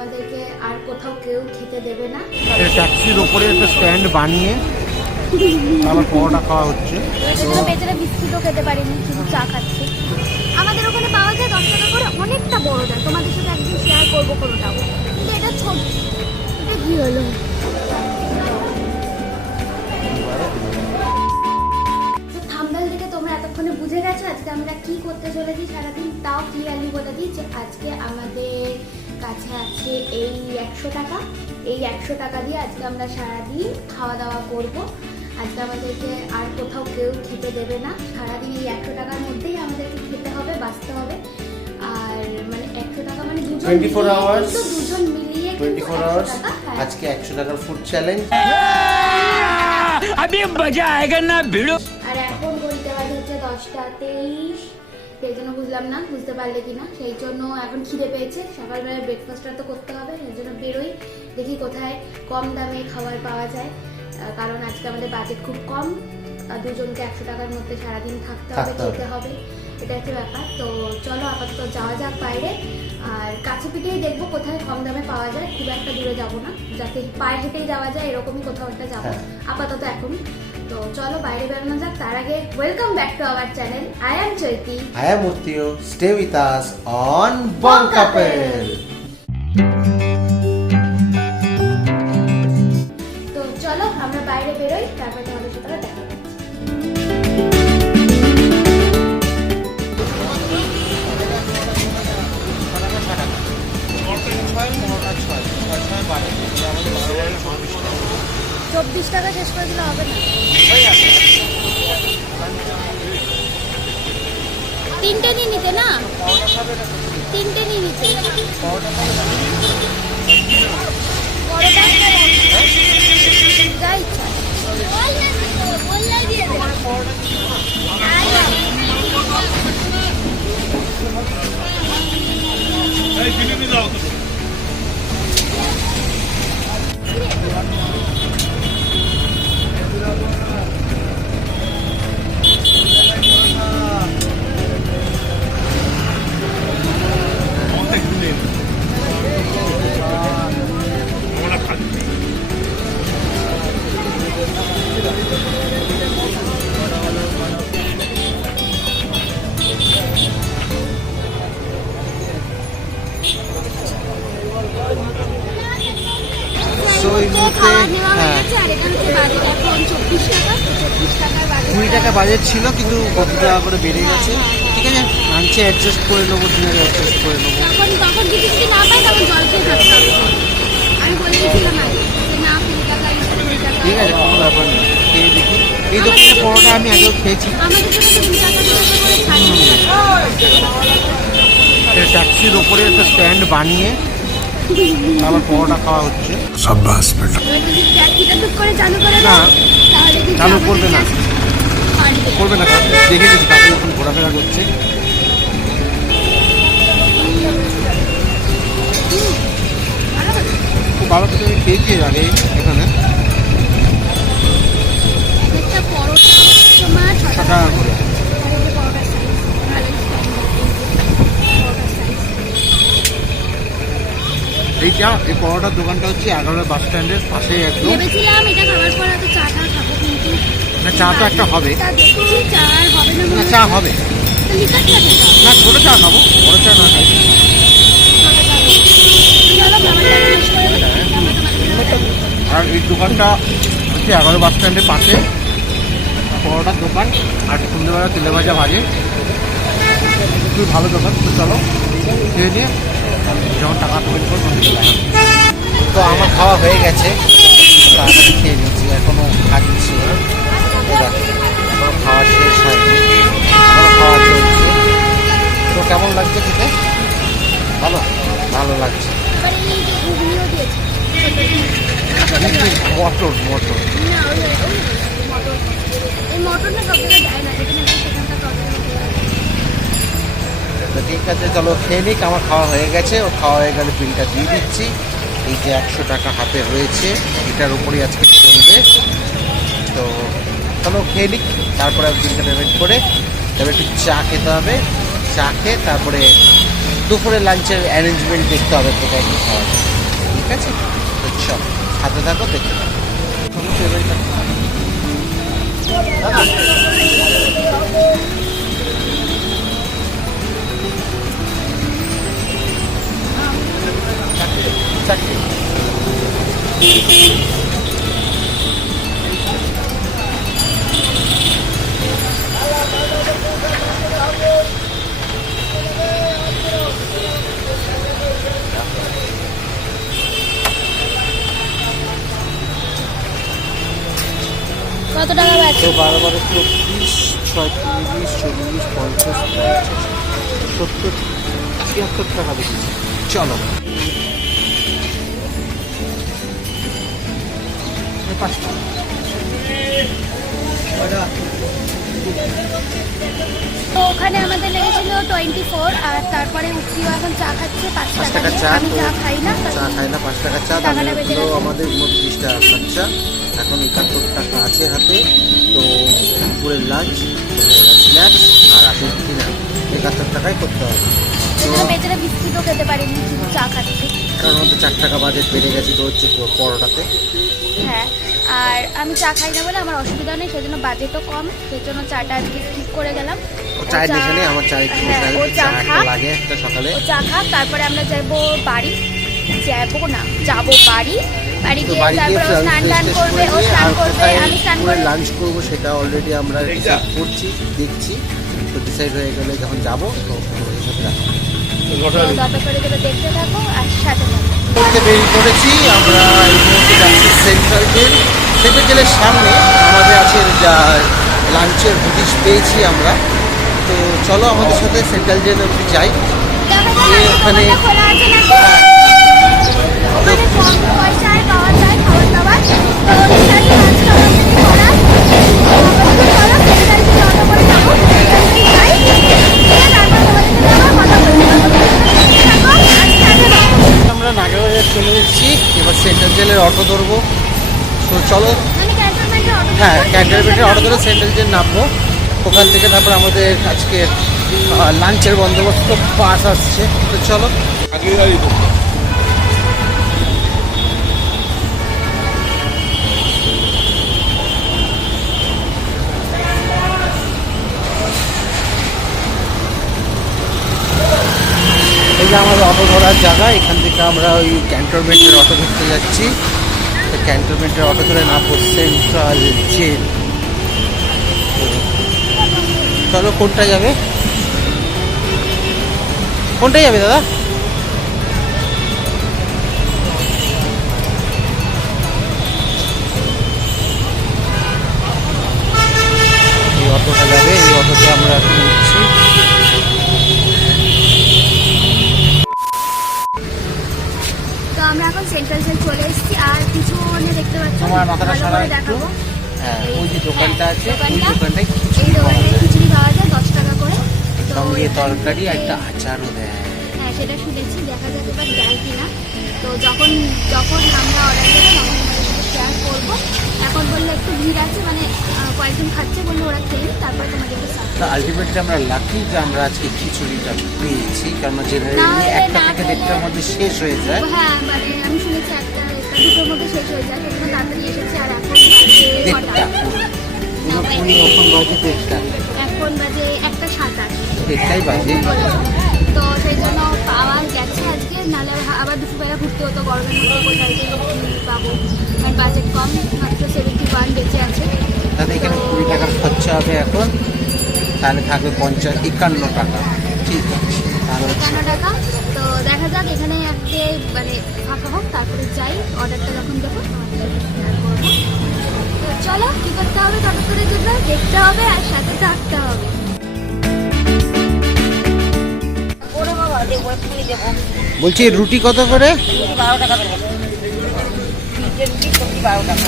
আমাদেরকে আর কোথাও কেউ খেতে দেবে না। ট্যাক্সির ওপরে একটা স্ট্যান্ড বানিয়ে আমার পরোটা খাওয়া হচ্ছে। বেচারা বিস্কুটও খেতে পারিনি, শুধু চা খাচ্ছে। আমাদের ওখানে পাওয়া যায় 10 টাকা করে, অনেকটা বড়টা। তোমাদের সাথে একদিন শেয়ার করবো কোনোটাও, কিন্তু এটা ছোট। এটা কি হলো? থাম্বনেল থেকে তোমরা এতক্ষণে বুঝে গেছো আজকে আমরা কি করতে চলেছি সারাদিন। তাও ক্লিয়ারলি বলে দিই যে আজকে আমাদের কাছে আছে এই 100 টাকা। এই 100 টাকা দিয়ে আজকে আমরা সারাদিন খাওয়া দাওয়া করব। আজকে আমাদেরকে আর কোথাও কেউ খেতে দেবে না। সারাদিন এই 100 টাকার মধ্যেই আমাদেরকে খেতে হবে, বাঁচতে হবে। আর মানে 100 টাকা মানে দুজন 24 আওয়ার্স, দুজন মিলিয়ে 24 আওয়ার্স আজকে 100 টাকার ফুড চ্যালেঞ্জ। अभी मजा आएगा ना भिड़ो। আর এখন বলতে বাজে হচ্ছে 10:23। সেই জন্য বুঝলাম না বুঝতে পারলে কিনা, সেই জন্য এখন খিদে পেয়েছে। সকালবেলা ব্রেকফাস্টটা তো করতে হবে, এর জন্য বেরোই, দেখি কোথায় কম দামে খাবার পাওয়া যায়। কারণ আজকে আমাদের বাজেট খুব কম, দুজনকে 100 টাকার মধ্যে সারাদিন থাকতে হবে, খেতে হবে, এটা একটা ব্যাপার। তো চলো আপাতত যাওয়া যাক বাইরে, আর কাছে পিঠেই দেখবো কোথায় কম দামে পাওয়া যায়। খুব একটা দূরে যাবো না, যাতে পায়ে হেঁটেই যাওয়া যায় এরকমই কোথাও একটা যাবো আপাতত এখন। তো চলো বাইরে বেরোনো যাক। তার আগে welcome back to our channel. I am Chaiti, I am Murtio. Stay with us on Bong Couple. তো চলো আমরা বাইরে বেরোই, তারপর তোমাদের সাথে আবার দেখা করছি। চব্বিশ টাকা শেষ করে দিলে হবে না? তিনটে নিয়ে নিতে না, তিনটে নিয়ে নিতে। যা ইচ্ছা। So এই মুহূর্তে 20 টাকা বাজেট ছিল, কিন্তু কত টাকা করে বেড়ে গেছে। ঠিক আছে, লাঞ্চে অ্যাডজাস্ট করে নেবো, ডিনারে অ্যাডজাস্ট করে নেবো। তখন যদি না পাই তখন জল খেয়ে থাকতে হবে। আমি বলে দিয়েছিলাম আগে যে না 20 টাকা 20 টাকা। ঠিক আছে, কোনো ব্যাপার না, খেয়ে দেখি। এই দোকানে পরোটা আমি আগেও খেয়েছি। আমাদের জন্য তো 2 টাকা করে ছাড় দিতে। ট্যাক্সির ওপরে একটা স্ট্যান্ড বানিয়ে আমার পরোটা খাওয়া হচ্ছে। এবার যদি ট্যাক্সিটা টুক করে চালু করে না, দাও তাহলে কিন্তু চালু আমাদের করবে না, পারবে। করবে না। দেখে গেছি কাকু যখন ঘোরাফেরা করছে। খুব ভালো করে আমি খেয়েছি এর আগে এখানে। একটা পরোটা তোমার 6 টাকা টাকা করে। পরোটার সাইজ ভালো, পরোটার সাইজ। এই পরোটার দোকানটা হচ্ছে 11 বাস স্ট্যান্ডের পাশে একদম। ভেবেছিলাম এটা খাবার পর হয়তো চাটা খাবো, কিন্তু না, চা তো একটা হবে। তা দেখছি চা আর হবে না। না, চা হবে তো লিকার চা খেতে হবে। না, ছোটো চা খাবো, বড় চা না খাই। চলো খাবারটা শেষ করে দিই। আর এই দোকানটা হচ্ছে 11 বাস স্ট্যান্ডের পাশে পরোটার দোকান, আর সন্ধ্যেবেলা তেলে ভাজা ভাজে। খুবই ভালো দোকান। তো চলো খেয়ে নিয়ে যখন টাকা পেমেন্ট করবো। তো আমার খাওয়া হয়ে গেছে, তাড়াতাড়ি খেয়ে নিচ্ছি, এখনো খাচ্ছি না। এবার এখনো খাওয়া শেষ হয়নি, এখনো খাওয়া চলছে। তো কেমন লাগছে খেতে? ভালো, ভালো লাগছে। এবার এই যে ঘুগনিও দিয়েছে। মটর মটর না, ওই মটর। এই মটরটা সব জায়গায় দেয় না, যেখানে দেয় সেখানকার তরকারি মতো দেয়। তো ঠিক আছে, চলো খেয়ে নিক। আমার খাওয়া হয়ে গেছে, ও খাওয়া হয়ে গেলে বিলটা দিয়ে দিচ্ছি। এই যে 100 টাকা হাতে রয়েছে, এটার উপরেই আজকে চলবে। তো চলো খেয়ে নিক, তারপরে বিলটা পেমেন্ট করে তবে একটু চা খেতে হবে। চা খেয়ে তারপরে দুপুরে লাঞ্চের অ্যারেঞ্জমেন্ট দেখতে হবে কোথায় কী খাওয়া যায়। আছে, তো চল হাতে থাকো দেখে থাকো। চারটে কত টাকা বাড়ছে? তো 12 24, 36, 40, 50, 70, 76 টাকা বেশি। চলো তো ওখানে আমাদের লেগেছিল 24, আর তারপরে উঠিও এখন চা খাচ্ছে 5 5 টাকা টাকা দিয়ে। চা, আমি চা খাই না, চা খাই না, 5 টাকা চা, টাকাটা তাহলে বেঁচে হলো গেছে। আমাদের 29 টাকা খরচা। এখন 71 টাকা আছে হাতে। তো দুপুরের লাঞ্চ, স্ন্যাক্স আর রাতের ডিনার 71 টাকায় করতে হবে। তো এখানে বেচারা বিস্কিটও খেতে পারিনি, শুধু চা খাচ্ছি। কারণ আমাদের 4 টাকা বাজেট বেড়ে গেছে তো হচ্ছে পরোটাতে। হ্যাঁ, আর আমি চা খাই না বলে আমার অসুবিধা নেই, সেজন্য বাজেটও কম, সেজন্য চাটা আজকে স্কিপ করে গেলাম। ও চায়ের নেশা নেই, আমার চায়ের একটু হ্যাঁ, নেশা ও আছে। চা চা একটা খাক। লাগে একটা সকালে। ও চা খাক, তারপরে আমরা যাবো বাড়ি। যাবো বাড়ি তো গিয়ে বাড়িতে তারপরে ও স্নান টান করবে, ও স্নান করবে, আমি স্নান করবো। লাঞ্চ করবো সেটা অলরেডি আমরা ডিসাইড করছি, দেখছি। তো ডিসাইড হয়ে গেলে যখন যাবো তো তোমাদের সাথে দেখা হবে। তত করে দেবে, দেখতে থাকো আর সাথে থাকো। করতে বেরিয়ে পড়েছি আমরা। এই মুহূর্তে যাচ্ছি সেন্ট্রাল জেল। সেন্ট্রাল জেলের সামনে আমাদের আছে লাঞ্চের হদিশ পেয়েছি আমরা। তো চলো আমাদের সাথে সেন্ট্রাল জেল অব্দি যাই। ওখানে খোলা আছে নাকি? ওখানে কম পয়সায় পাওয়া যায় খাবার দাবার, তো ওদের সাথে lunch খাওয়া যদি করার। চলো সেন্ট্রাল জেল অটো করে যাবো, সেন্ট্রাল জেল যাই, গিয়ে তারপর তোমাদেরকে যাবো কথা বলতে থাকো আর সাথে থাকো। আমরা নাগরবাজার চলে এসেছি, এবার সেন্ট্রাল জেলের অটো ধরবো। তো চলো, মানে ক্যান্টনমেন্টের অটো, হ্যাঁ ক্যান্টনমেন্টের অটো ধরে সেন্ট্রাল জেল নামবো। ওখান থেকে তারপর আমাদের আজকে লাঞ্চের বন্দোবস্ত পাস আসছে। তো চলো এই যে আমাদের অটো ধরার জায়গা, এখান থেকে আমরা ওই ক্যান্টনমেন্টের অটো ধরতে যাচ্ছি। তো ক্যান্টনমেন্টের অটো ধরে নামবো সেন্ট্রাল জেল। চলো কোনটা যাবে, কোনটা যাবে দাদা? এই অটোটা যাবে, এই অটোতে আমরা এখন উঠছি। তো আমরা এখন সেন্ট্রাল জেল চলে এসেছি, আর পিছনে দেখতে পাচ্ছ তোমার মাথাটা ভালো সরা করে একটু। দেখাবো। হ্যাঁ ওই যে দোকানটা আছে, ওই দোকানটা, দোকানটায় এই খিচুড়ি পাওয়া দোকানটায় যায়, খিচুড়ি পাওয়া যায় 10 টাকা করে। তো সঙ্গে এখান তরকারি আর থেকে- একটা আচারও দেয়। হ্যাঁ সেটা শুনেছি, দেখা যাক এবার দেয় কিনা। তো যখন যখন আমরা অর্ডার দেবো তখন তোমাদের সাথে শেয়ার করবো। এখন বললে একটু ভিড় আছে, মানে কয়েকজন খাচ্ছে, বললো ওরা খেয়ে নিই, তারপর তোমাদেরকে সার্ভ তো আলটিমেটলি আমরা লাকি যে আমরা আজকে খিচুড়িটা পেয়েছি, কারণ জেনারেলি না হলে 1টা না থেকে খেলে- 1:30টার মধ্যে শেষ হয়ে যায়। হ্যাঁ মানে আমি শুনেছি একটা দুটোর মধ্যে শেষ হয়ে যায়, সেজন্য তাড়াতাড়ি এসেছি। আর এখন বাজে 1:30 কটা? পুরোপুরি এখন বাজে 1:30, এখন বাজে 1:27। 1:30 বাজে। তো সেই জন্য পাওয়া গেছে আজকে, নাহলে আবার দুপুরবেলা ঘুরতে হতো গরমের মধ্যে, কোথায় যে পাবো, কারণ বাজেট কম, মাত্র 71 বেঁচে আছে। তাহলে এখানে 20 টাকার খরচা হবে এখন, তাহলে থাকবে 51 টাকা। ঠিক আছে, তাহলে হচ্ছে 51 টাকা। তো দেখা যাক, এখানে আজকে মানে ফাঁকা হোক, তারপরে যাই, অর্ডারটা যখন দেবো তোমাদের শেয়ার করবো। তো চলো, কী করতে হবে ততক্ষণের জন্য দেখতে হবে আর সাথে থাকতে হবে। বলছি রুটি কত করে? 12 টাকা দেবো। তিনটে রুটি সবজি 12 টাকা।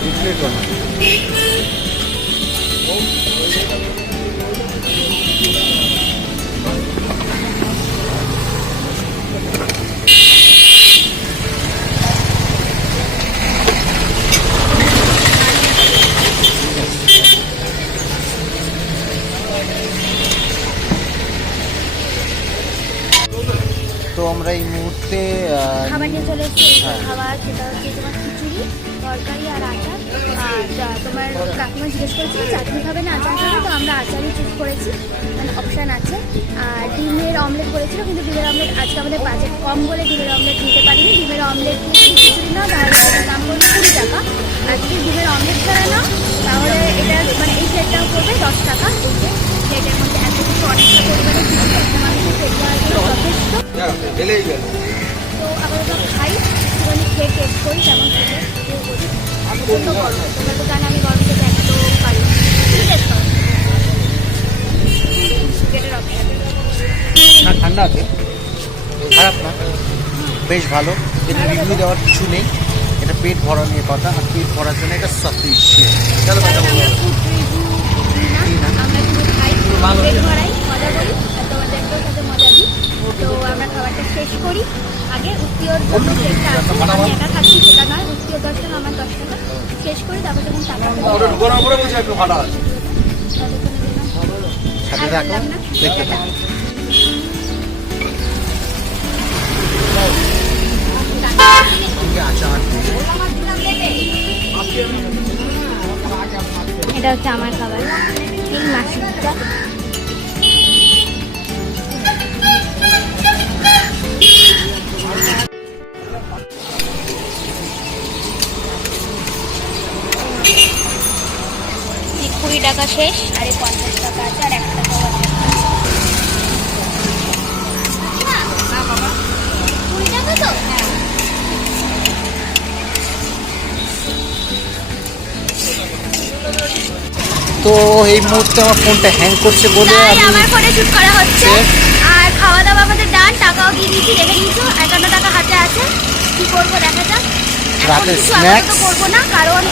দু প্লেট বানাও। আমরা এই মুহূর্তে খাবার নিয়ে চলে এসেছি। হ্যাঁ। খাবার সেটা হচ্ছে তোমার খিচুড়ি, তরকারি আর আচার। আর তোমার কাকিমা জিজ্ঞেস করেছিল চাটনি খাবে না আচার খাবে, তো আমরা আচারই চুজ করেছি, মানে অপশান আছে। আর ডিমের অমলেট করেছিল, কিন্তু ডিমের অমলেট আজকে আমাদের বাজেট কম বলে ডিমের অমলেট নিতে পারিনি। ডিমের অমলেট খিচুড়ি নাও তাহলে এটার দাম পড়বে 20 টাকা। আর যদি ডিমের অমলেট ছাড়া নাও তাহলে এটা মানে এই প্লেটটাও পড়বে 10 টাকা। এই যে প্লেটের মধ্যে এত কিছু অনেকটা পরিমাণে খিচুড়ি একটা মানুষের পেট ভরার জন্য যথেষ্ট। তো আপাতত খাই, একটুখানি খেয়ে টেস্ট করি কেমন খেতে কেউ বলি। প্রচণ্ড গরম, তোমরা তো জানো আমি গরম খেতে একদম পারি না। তুমি টেস্ট করো চিকেনের অপশান। না ঠান্ডা আছে, খারাপ না, বেশ ভালো। এটা রিভিউ দেওয়ার কিছু নেই, এটা পেট ভরা নিয়ে কথা। আর পেট ভরার জন্য এটা সাফিসিয়েন্ট। চলো কারণ আমরা ফুড রিভিউ দিই না, আমরা শুধু খাই, পেট ভরাই, মজা করি আর তোমাদেরকেও সাথে মজা দিই। তো আমরা খাবারটা শেষ করি। আগে উত্তিওর জন্য প্লেটটা আছে, আমি একা খাচ্ছি সেটা নয়, উত্তিওর 10 টাকা আমার 10 টাকা শেষ করি, তারপর যখন টাকা সাথে থাকো, দেখতে থাকো। এটা হচ্ছে আমার খাবার, এই মাসিটা। এই 20 টাকা শেষ, আর এই 50 টাকা আছে, আর 1 টাকাও আছে। 20 টাকা তো? হ্যাঁ। তো এই মুহূর্তে আমার ফোনটা হ্যাং করছে বলে তাই আমি আমার ফোনে শুট করা হচ্ছে। আর খাওয়া দাওয়া আমাদের ডান, টাকাও দিয়ে দিয়েছি, রেখে দিয়েছো, 51 টাকা হাতে আছে। কি করবো দেখা যাক। এখন রাতের কিছু snacks আপাতত করবো না, কারণ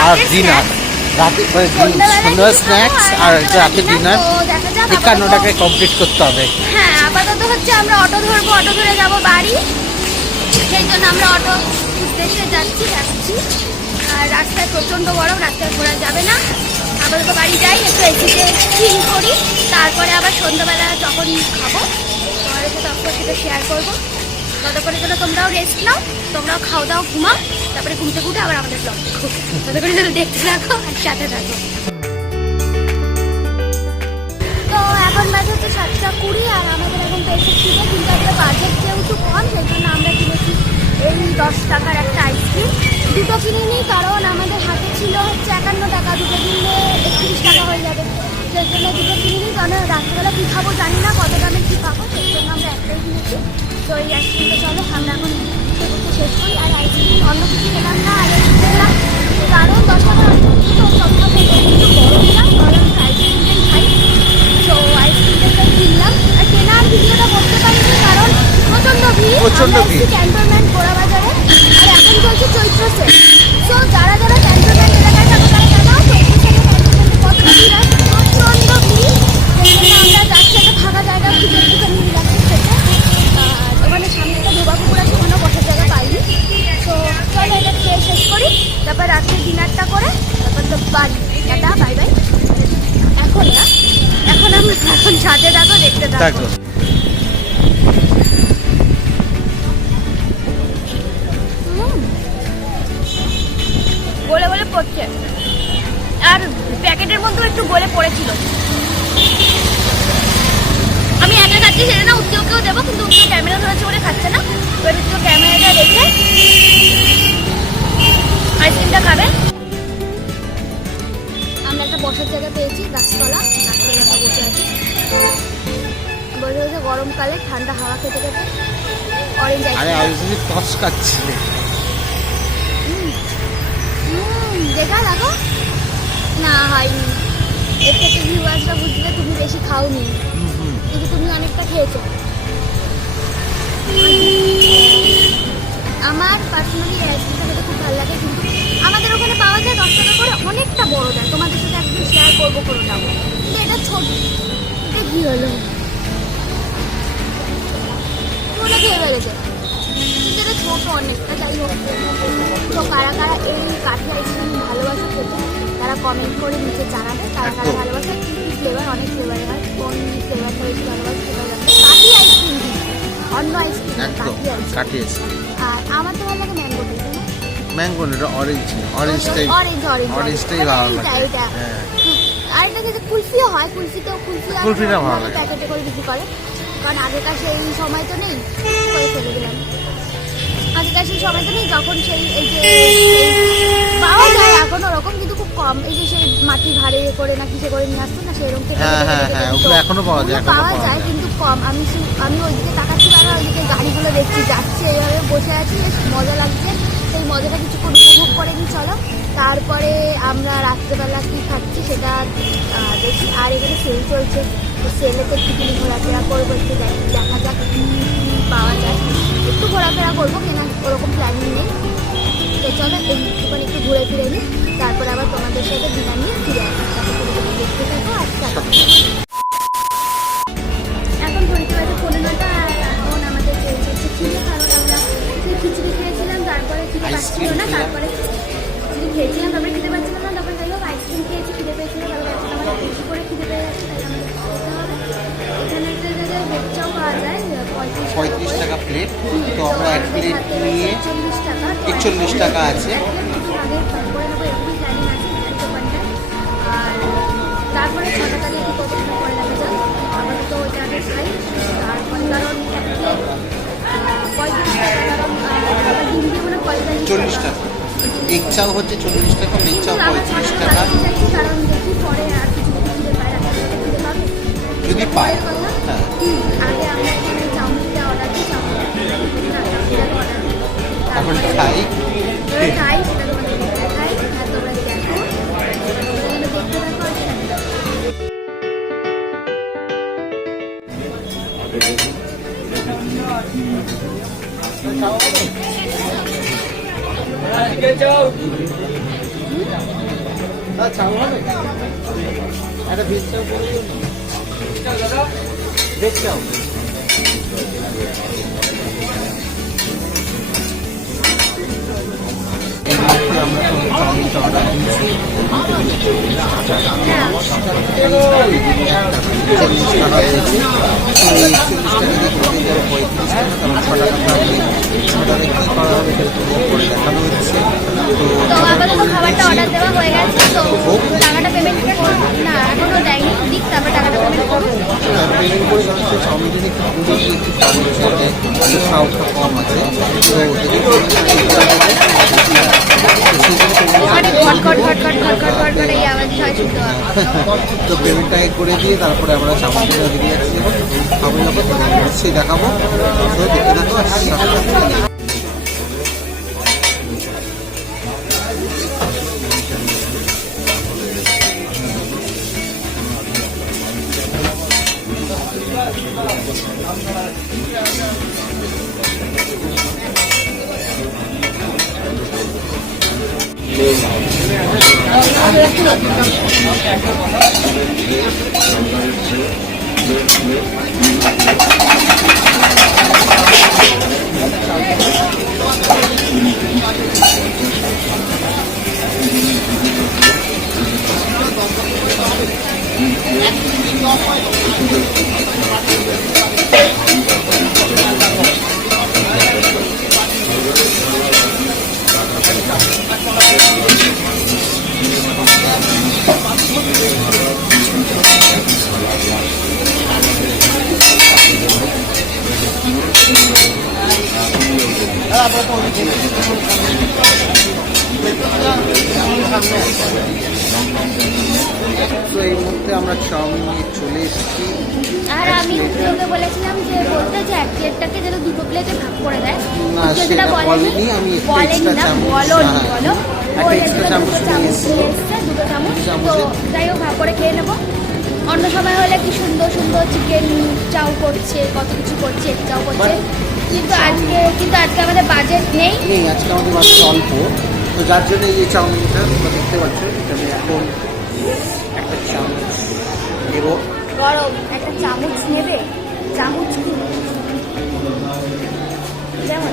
আর রাতের ডিনার, snacks, রাতে সন্ধ্যাবেলায় সন্ধ্যার কিছু স্ন্যাক্স খাবো আর রাত্রেবেলা রাতে ডিনার তো দেখা যাক। 51 আপাতত- টাকায় কমপ্লিট করতে হবে। হ্যাঁ, আপাতত হচ্ছে আমরা অটো ধরবো, অটো ধরে যাবো বাড়ি। সেই জন্য আমরা অটো উদ্দেশ্যে যাচ্ছি। আর রাস্তায় প্রচণ্ড গরম, রাস্তায় ঘোরা যাবে না। আপাতত বাড়ি যাই, একটু এসিতে চিল করি, তারপরে আবার সন্ধ্যাবেলা যখন খাবো তোমাদের সাথে অফকোর্স সেটা শেয়ার করবো। ততক্ষণের জন্য তোমরাও রেস্ট নাও, তোমরাও খাও দাও, ঘুমাও, তারপরে ঘুম থেকে উঠে আবার আমাদের ব্লগ দেখো। ততক্ষণের জন্য দেখতে থাকো আর সাথে থাকো। তো এখন বাজে হচ্ছে 7:20, আর আমাদের এখন পেয়েছে খিদে, কিন্তু আমাদের বাজেট যেহেতু কম সেই জন্য আমরা কিনেছি এই 10 টাকার একটা আইসক্রিম। দুটো কিনে নিই, কারণ আমাদের হাতে ছিল হচ্ছে 51 টাকা, দুটো কিনলে 31 টাকা হয়ে যাবে। সেই জন্য দুটো কিনে নিই, কারণ রাত্রিবেলা কী খাবো জানি না, কত দামে কী পাবো, সেই জন্য আমরা একটাই কিনেছি। তো এই আইসক্রিমটা চলো আমরা এখন ঘুরতে শেষ করি। আর আইসক্রিম অন্য কিছু খেলাম না, আর খেলাম কারণ 10 টাকার আইসক্রিম তো সম্ভব একটু বড় নিলাম, কারণ আইসক্রিমটাই খাই। তো আইসক্রিমটাই কিনলাম। আর কেনার ভিডিওটা করতে পারিনি কারণ প্রচণ্ড ভিড়। প্রচণ্ড আমরা ভিড়। এসেছি ক্যান্টনমেন্ট গোড়াবাজারে, আর এখন চলছে চৈত্র সেল। তো যারা যারা ক্যান্টনমেন্ট এলাকায় থাকো তারা জানাও চৈত্র সেলে ক্যান্টনমেন্টে কত ভিড় হয়। প্রচণ্ড ভিড়, সেই জন্য আমরা যাচ্ছি একটা ফাঁকা জায়গা খুঁজে একটুখানি রিল্যাক্সে খেতে। আর ওখানে সামনে একটা ধোবা পুকুর আছে, ওখানে বসার জায়গা পাইনি। তো চলো এটা খেয়ে শেষ করি, তারপর রাত্রে ডিনারটা করে তারপর তো বাড়ি। Tata, bye bye. এখন না, এখন আমরা এখন সাথে থাকো, দেখতে থাকো। থাকো। গলে গলে পড়ছে, আর প্যাকেটের মধ্যেও একটু গলে পড়েছিল। আমি একা খাচ্ছি সেটা না, উত্তিওকেও দেবো, কিন্তু উত্তিও ক্যামেরা ধরেছে বলে খাচ্ছে না। এবার উত্তিও ক্যামেরাটা রেখে আইসক্রিমটা খাবে। আমরা একটা বসার জায়গা পেয়েছি, গাছতলা আমরা বসে আছি। বসে বসে গরমকালে ঠান্ডা হাওয়া খেতে খেতে অরেঞ্জ আরে আইসক্রিম। আমি টস খাচ্ছি। দেখা লাগো না, হয়নি। এর থেকে ভিউয়ার্সরা বুঝবে তুমি বেশি খাওনি, কিন্তু তুমি অনেকটা খেয়েছো। আমার পার্সোনালি এই আইসক্রিমটা খেতে খুব ভালো লাগে, কিন্তু আমাদের ওখানে পাওয়া যায় 10 টাকা করে, অনেকটা বড় দেয়। তোমাদের সাথে একদিন শেয়ার করবো করে যাবো, কিন্তু এটা ছোট। এটা কি হলো, ওটা খেয়ে ফেলেছে, কিন্তু এটা ছোট অনেকটা। যাই হোক, তো কারা কারা এই কাঠি আইসক্রিম ভালোবাসে খেতে তারা কমেন্ট করে নিচে জানাবে কারা কারা ভালোবাসে। কি কি ফ্লেভার, অনেক ফ্লেভারে হয়, কোন ফ্লেভারটা বেশি ভালোবাসে সেটা জানবে। কাঠি আইসক্রিম অন্য আইসক্রিম একদম কাটিয়েছে। আর আমার তো ভালো লাগে ম্যাঙ্গোটা, ম্যাঙ্গো না, এটা অরেঞ্জটাই অরেঞ্জটাই ভালো লাগে। হ্যাঁ, আর এটা যদি কুলফিও হয়, কুলফিটা ভালো লাগে। প্যাকেটে করে বিক্রি করে, কারণ আগেকার সেই সময় তো নেই, করে ফেলে দিলাম। আগেকার সেই সময় তো নেই যখন সেই এই যে পাওয়া যায় এখন ওরকম, কিন্তু খুব কম। এই যে সেই মাটি ভাড়ে করে না কিসে করে নিয়ে আসতো না, সেরকম হ্যাঁ, ওগুলো এখনো পাওয়া যায়, পাওয়া যায় কিন্তু কম। আমি ওইদিকে তাকাচ্ছি, আর ওইদিকে গাড়িগুলো দেখছি যাচ্ছে, এইভাবে বসে আছি, বেশ মজা লাগছে। সেই মজাটা কিছুক্ষণ উপভোগ করে নিই চলো। তারপরে আমরা রাত্রেবেলা কী খাচ্ছি সেটা দেখি। আর এখানে সেল চলছে, তো সেলেতে একটুখানি ঘোরাফেরা করবো, একটু দেখা যাক কী পাওয়া যায়। একটু ঘোরাফেরা করবো, কেনা ওরকম প্ল্যানিং নেই। তো চলো একটুখানি একটু ঘুরে ফিরে নিই, তারপরে আবার তোমাদের সাথে ডিনার নিয়ে ফিরে আসি। দেখতে থাকো। এখন ঘড়িতে বাজে 15টা, আর এখন আমাদের চলছে খিদে, কারণ আমরা সেই খিচুড়ি খেয়েছিলাম, তারপরে খিদে পাচ্ছিল না, তারপরে খিচুড়ি খেয়েছিলাম, তারপরে খিদে পাচ্ছিল না, তারপরে যাই হোক আইসক্রিম খেয়েছি, খিদে পেয়েছিল, তারপরে এখন আমাদের বেশি করে খিদে পেয়ে যাচ্ছে, তাই আমাদের খেতে হবে। এখানে একটা জায়গায় ভেজ চাও পাওয়া যায় 35 টাকা প্লেট। তো আমরা এক প্লেট নিয়ে 41 টাকা আছে। আর তারপরে 6টা তারিখ একটু কত পরে দেখা যাক। আমরা তো ওইটা আগে খাই, তারপরে কারণ 35 টাকা, কারণ ডিম দিয়ে মানে 40 টাকা এক চাও হচ্ছে 40 টাকা, মিক্স চাও 35 টাকা। কারণ দেখি পরে আর কিছু খিদে পায়, খিদে পাবে যদি পায়। হ্যাঁ, আগে আমরা এখানে চাউমিনটা অর্ডার দিই, চাউমিনটা অর্ডার দিই, তারপরে তারপরে খাই। খাই, সেটা তোমাদের দেখাই। আর তোমরা দেখো, দেখতে থাকো। চাউমিনটা অর্ডার দিয়েছি। 40 টাকা দিয়েছি। 41 টাকা দিয়ে করে দিতে হবে 35 টাকা, কারণ 6 টাকা থাকবে। 6 টাকা কী করা হবে সেটা তোমাদের পরে দেখানো হচ্ছে। তো আপাতত খাবারটা অর্ডার দেওয়া হয়ে গেছে, তো টাকাটা পেমেন্ট না এখনো দেয়নি, দিক তারপর টাকাটা পেমেন্ট করবো। পেমেন্ট করে যাচ্ছে। চাউমিনটা একটু পুরো একটু খাবার সাথে সাউথটা কম আছে, তো এই আওয়াজ হয় শুনতে পাবো। তো পেমেন্টটা করে দিয়ে তারপরে আমরা চাউমিনটা দিয়ে যাচ্ছি। খাবো যখন অবশ্যই দেখাবো, তো দেখতে থাকো। তো এই মুহূর্তে আমরা চাউমিন নিয়ে চলে এসেছি। আর আমি উদ্যোগে বলেছিলাম যে বলতে যে এক প্লেটটাকে যেন দুটো প্লেটে ভাগ করে দেয়, না, উদ্যোগ সেটা বলেনি, আমি বলেনি না, বলোনি, বলো একটা ওই extra দুটো চামচ চামচ নিয়ে নিয়ে এসছে, দুটো চামচ। তো চামচে। যাই হোক ভাগ করে খেয়ে নেবো। অন্য সময় হলে কি সুন্দর সুন্দর চিকেন চাউ করছে, কত কিছু করছে, এগ চাউ করছে, কিন্তু আজকে আমাদের বাজেট নেই। আজকে আমাদের বাজেট অল্প, তো যার জন্য এই চাউমিনটা তোমরা দেখতে পাচ্ছ। এটা আমি এখন একটা চামচ নেব। গরম একটা চামচ নেবে, চামচ কি যেমন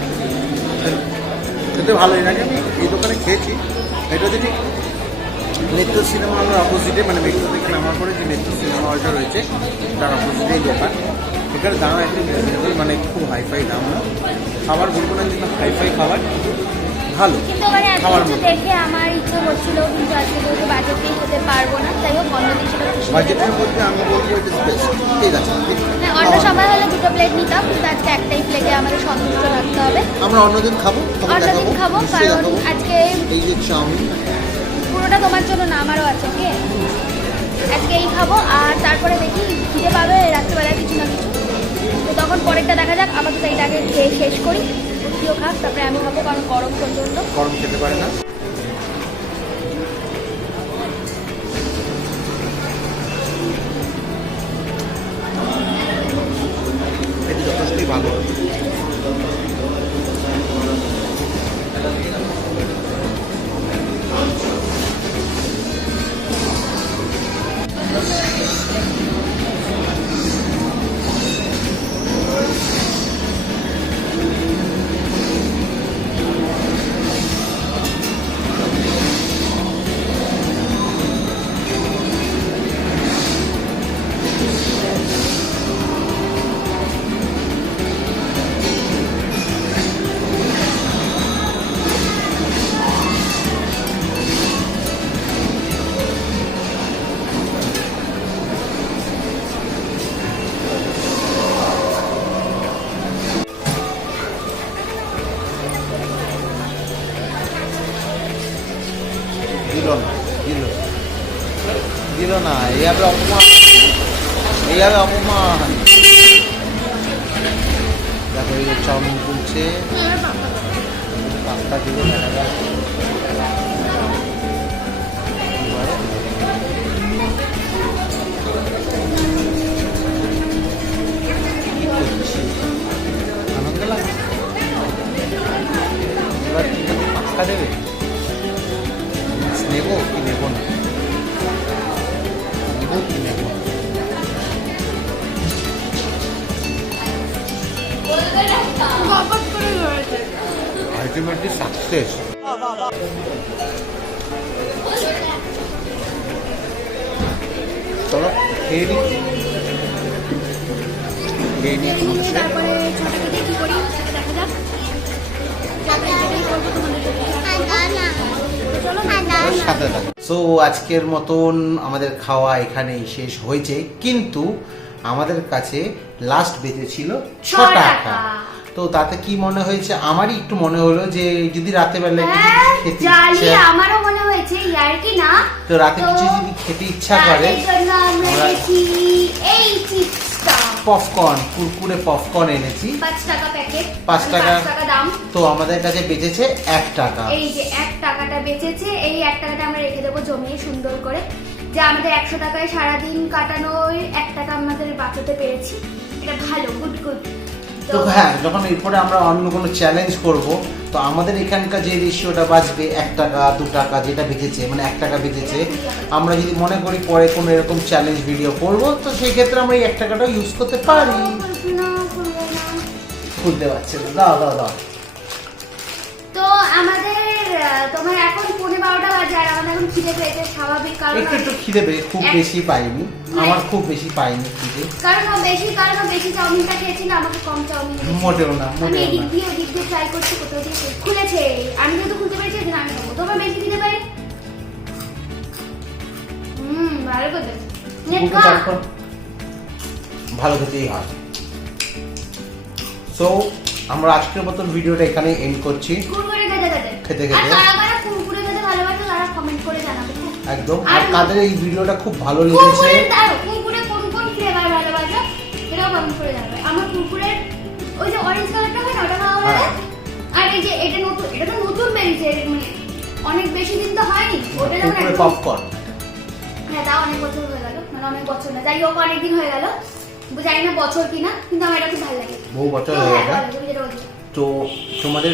খেতে ভালোই লাগে। আমি এই দোকানে খেয়েছি। এটা হচ্ছে ঠিক মেট্রো সিনেমা হলের অপোজিটে, মানে মেট্রো থেকে নামার পরে যে মেট্রো সিনেমা হলটা রয়েছে তার অপোজিটে এই দোকান। এখানে দাম একটু রিজনেবল, মানে খুব হাইফাই দাম না। খাবার বলবো না যে হাইফাই খাবার, ভালো কিন্তু মানে এত খাবার কিছু মতো। দেখে আমার ইচ্ছে হচ্ছিল, কিন্তু আজকে যেহেতু বাজেটেই খেতে পারবো না, তাই হোক অন্য দিন সেটা খুশি হয়ে বাজেটের যাবো। মধ্যে আমি বলবো ইট ইজ বেস্ট। ঠিক আছে, হ্যাঁ, অন্য সময় হলে 2টো প্লেট নিতাম, কিন্তু আজকে একটাই প্লেটে আমাদের সন্তুষ্ট থাকতে হবে। আমরা অন্যদিন খাবো, তখন অন্য দিন দেখাবো, খাবো, নিশ্চয়ই কারণ দেখাবো। আজকে এই যে চাউমিন, পুরোটা তোমার জন্য না, আমারও আছে, ঠিক আছে? আজকে এই খাবো, আর তারপরে দেখি খিদে পাবে রাত্রিবেলা কিছু না কিছু, তো তখন পরেরটা দেখা যাক। আপাতত এইটাকে খেয়ে শেষ করি, কেউ খাক, তারপরে আমি খাবো, কারণ গরম প্রচণ্ড। গরম খেতে পারে না। এটা যথেষ্টই ভালো। দিল না, এইভাবে অপমান, এইভাবে অপমান। দেখো এই যে চাউমিন তুলছে, পাস্তা দিলে দেখা গেল। আনন্দ লাগে। এবার কি পাস্তা দেবে? নেবো কি নেবো না, নেবো কি নেবো না। Ultimately success. চলো খেয়ে নিই, খেয়ে নিই তোমাদের সাথে। তারপরে ছটাকে দিয়ে কি করি সেটা দেখা যাক। তারপরে যেটাই করবো তোমাদের সাথে সাথে থাকো। সো আজকের মতন আমাদের খাওয়া এখানেই শেষ হয়েছে, কিন্তু আমাদের কাছে লাস্ট বেঁচেছিল 6 টাকা। তো তাতে কি মনে হয়েছে, আমারই একটু মনে হলো যে যদি রাতে বেলা কিছু খেতে জালি ইচ্ছা, আমারও মনে হয়েছে, ইয়ার কি না, তো রাতে কিছু যদি খেতে ইচ্ছা করে, তার জন্য আমরা আমরা- এনেছি এই চিপসটা। পপকর্ন, কুরকুরে পপকর্ন এনেছি। 5 টাকা প্যাকেট, 5 টাকা। 5 টাকা দাম। তো আমাদের কাছে বেঁচেছে 1 টাকা। এই যে 1 টাকাটা বেঁচেছে, এই 1 টাকাটা আমরা রেখে দেবো জমিয়ে সুন্দর করে, যে আমাদের 100 টাকায় সারাদিন কাটানো 1 টাকা আমাদের বাঁচাতে পেরেছি। এটা ভালো, গুড গুড। তো হ্যাঁ, যখন এরপরে আমরা অন্য কোনো চ্যালেঞ্জ করব, তো আমাদের এখানকার যে রেশিওটা বাঁচবে 1 টাকা 2 টাকা যেটা বেঁচেছে, মানে 1 টাকা বেঁচেছে, আমরা যদি মনে করি পরে কোনো এরকম চ্যালেঞ্জ ভিডিও করব, তো সেই ক্ষেত্রে আমরা এই 1 টাকাটা ইউজ করতে পারি। খুলতে পারছে না, দাও দাও দাও। তো আমাদের তোমার এখন 12:15 বাজে, আর আমাদের এখন খিদে পেয়েছে, স্বাভাবিক, কারণ একটু একটু খিদে পেয়ে, খুব বেশি পাইনি, আমার খুব বেশি পাইনি খিদে। কারণ ও বেশি চাউমিনটা খেয়েছিল, আমাকে কম চাউমিন দিয়েছে। মোটেও না, আমি মোটেও এদিক না। দিয়ে ওদিক দিয়ে ট্রাই করছি, কোথাও দিয়ে খুলেছে। আমি যেহেতু খুলতে পেরেছি এদিন আমি খাবো, তোমার বেশি খিদে পাই। ভালো করে কুকুর তারপর ভালো খেতেই হয়। সো আমরা আজকের মতন ভিডিওটা এখানে এন্ড করছি। কুরকুরে খেতে আর খেতে। কারা কারা কুরকুরে খেতে ভালোবাসে তারা কমেন্ট করে জানাবে। একদম। আর আর কাদের এই ভিডিওটা খুব ভালো লেগেছে, কুরকুরে কোন কোন ফ্লেভার ভালোবাসে সেটাও কমেন্ট করে জানাবে। আমার কুরকুরের ওই যে অরেঞ্জ কালারটা হয় না, ওটা ভালো লাগে। হ্যাঁ। আর এই যে এটা নতুন, এটা তো নতুন বেরিয়েছে, মানে অনেক বেশি দিন তো হয়নি। ওটা যেমন কুরকুরে একদম- পপকর্ন। হ্যাঁ, তাও অনেক বছর হয়ে গেল, মানে অনেক বছর না, যাই হোক অনেকদিন হয়ে গেল, জানি না বছর কিনা, কিন্তু আমার এটা খুব ভালো লাগে। বহু বছর তো হয়ে হ্যাঁ, গেছে। বলো, তুমি যেটা বলছো। তো তোমাদের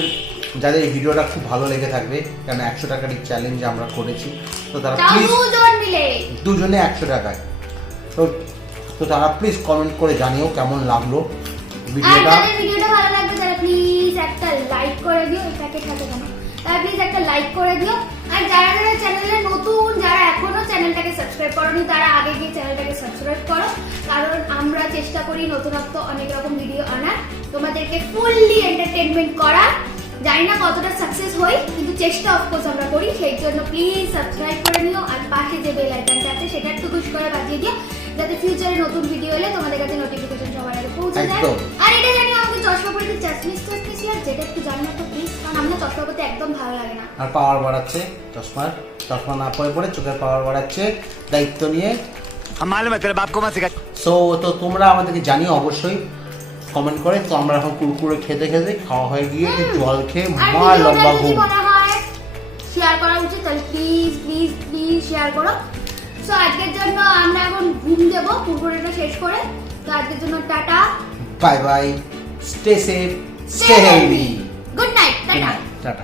যাদের এই ভিডিওটা খুব ভালো লেগে থাকবে, কারণ 100 টাকার এই চ্যালেঞ্জ আমরা করেছি, তো তারা তাও প্লিজ দুজন মিলে। দুজনে 100 টাকায়, তো তারা প্লিজ কমেন্ট করে জানিও কেমন লাগলো আর ভিডিওটা। যাদের ভিডিওটা ভালো লাগবে তারা প্লিজ একটা লাইক করে দিও, এই প্যাকেট হাতে কেন, তারা প্লিজ একটা লাইক করে দিও। আর যারা যারা চ্যানেলে নতুন, যারা এখনো চ্যানেলটাকে সাবস্ক্রাইব করোনি, তারা আগে গিয়ে চ্যানেলটাকে সাবস্ক্রাইব করো, কারণ আমরা চেষ্টা করি নতুনত্ব অনেক রকম ভিডিও আনার, তোমাদেরকে ফুললি এন্টারটেনমেন্ট করার। জানি না কতটা সাকসেস হই, কিন্তু চেষ্টা অফকোর্স আমরা করি। সেই জন্য প্লিজ সাবস্ক্রাইব করে নিও, আর পাশে যে বেল আইকনটা আছে সেটা একটু পুশ করে বাজিয়ে দিও, যাতে ফিউচারে নতুন ভিডিও এলে তোমাদের কাছে নোটিফিকেশন সবার আগে পৌঁছে যায়। একদম। আর এটা জানি আমাকে চশমা পরে চাসমিস লাগে, যেটা একটু জানি না তো প্লিজ, কারণ আমার চশমা পরতে একদম ভালো লাগে না। আর পাওয়ার বাড়াচ্ছে চশমা না পরে পরে চোখের পাওয়ার বাড়াচ্ছে দায়িত্ব নিয়ে। সো তো তোমরা আমাদেরকে জানিও অবশ্যই কমেন্ট করে। তো আমরা এখন কুরকুরে খেতে খেতে খাওয়া হয়ে গিয়ে একটু জল খেয়ে আর মা লম্বা ভিডিওটা যদি ঘুম। মনে হয় শেয়ার করা উচিত, তাহলে প্লিজ প্লিজ প্লিজ শেয়ার করো। সো আজকের জন্য আমরা এখন ঘুম দেবো কুরকুরেটা শেষ করে। তো আজকের জন্য tata, bye bye, stay safe, stay stay healthy, healthy, good night, tata. Tata.